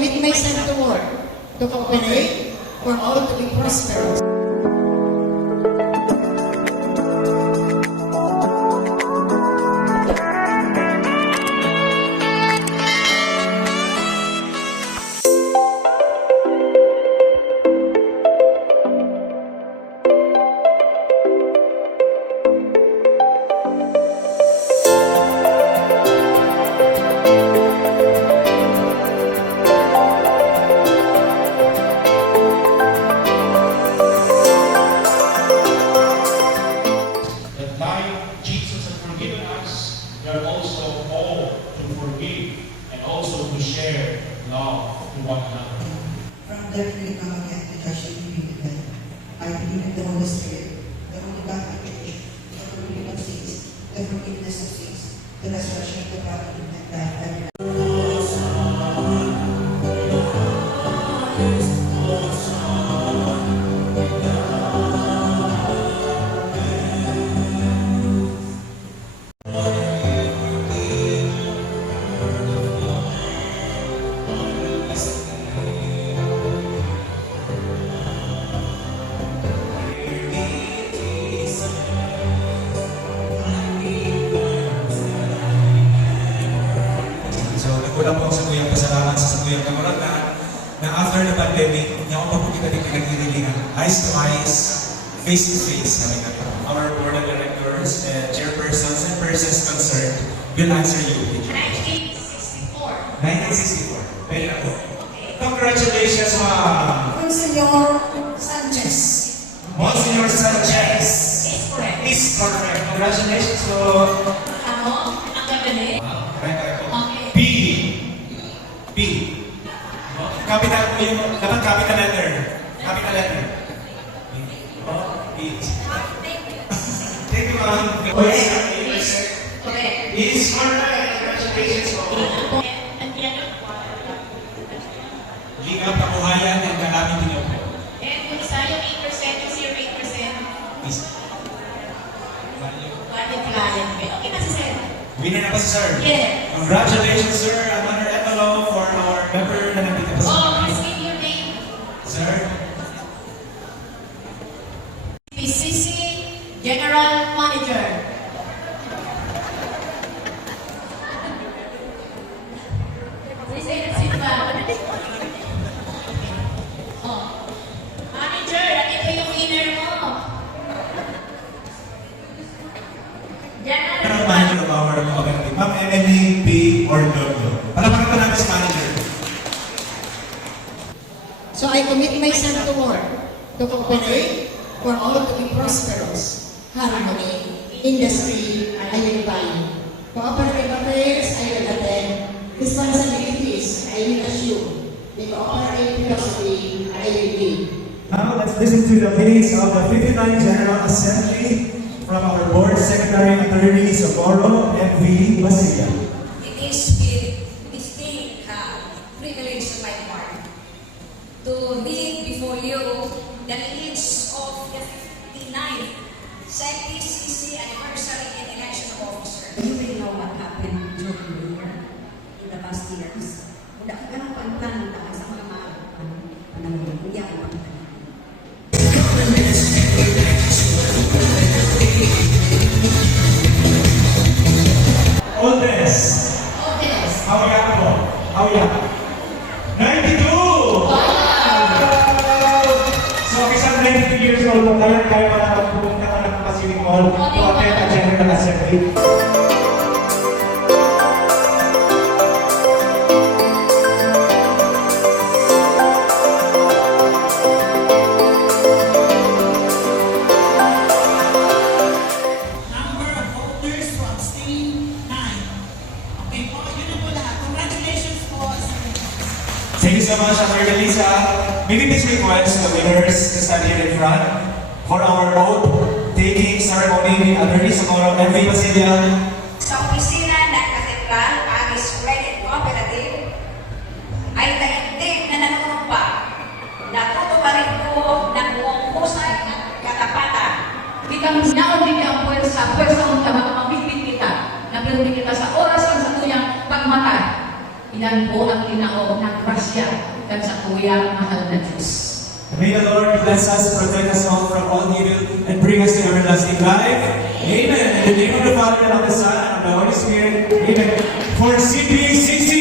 commit myself to work, to cooperate, for all to be prosperous. We are also called to forgive and also to share love to one another. From there we come again to church and believe in God. I believe in the Holy Spirit, the Holy Catholic Church, the forgiveness of sins, the forgiveness of sins, the resurrection of the body, and life everlasting. Wala po sa kuyang pasalamat sa kuyang kamaragan na after the pandemic, niya ako po kita din pinag-irilingan, eyes to eyes, face to face. Our board of directors, chairpersons, and persons concerned will answer you. 1964. 1964. Pwede na po. Congratulations, ma'am! Monsignor Sanchez. Monsignor Sanchez. Is correct. Is correct. Congratulations po. Ano? Ang gagaling? Correct po. Okay. B. Capital po yung, dapat capital letter. Capital letter. B. Thank you, ma'am. Correct. Is correct. Congratulations po. And yan ang Liga Pakuhayan and Kalamin din po. and kung isa yung 8%, yung 0.8%, Is. budget client. Okay na si Sir? Winner na pa si sir. Yes. Congratulations, sir. Another envelope for our member na nandito po sa Oh, please give your name. Sir. PCC General Manager. Sino ba? Oh. Manager, ito yung winner mo. General General Manager of our cooperative. Ma'am, MME, B, or W. Palapakan pa namin si manager. So I commit myself to work, to cooperate, for all to be prosperous, harmony, industry, I will buy. Cooperative affairs, I will attend. Responsibilities, I will assume. The cooperative philosophy, I will lead. Now, let's listen to the minutes of the 59th General Assembly from our Board Secretary Attorney Socorro M.V. Basilia. It is with distinct privilege on my part to read before you the minutes of the 59th CPCC Anniversary and Election of Officer. You will know what happened during the year, in the past years. Wala ka ganang pagplan na sa mga panahon. Hindi ako pagplan. Oldest. Oldest. How young po? How young? 92! So, isang 92 years old po kayo, kaya pa na magpupunta ka ng Pacific Mall to attend a General Assembly. Number of voters to abstain, 9. Okay po, yun na po lahat. Congratulations po. Thank you so much, Dr. Elisa. May we please request the winners to stand here in front for our oath-taking ceremony with Attorney Socorro M.V. Basilia. Sa opisina ng Cathedral, Parish Cooperative, ay taintig na nanunumpa na tutuparin ko ng buong husay at katapatan. Bikang naon ang pwersa mong tabang mabitbit kita. Nabirmi kita sa oras ang sa tuyang pagmatay. yan po ang tinaog ng grasya kan sa kuya mahal na Diyos. May the Lord bless us, protect us all from all evil, and bring us to everlasting life. Amen. In the name of the Father, and of the Son, and of the Holy Spirit. Amen. For CPCC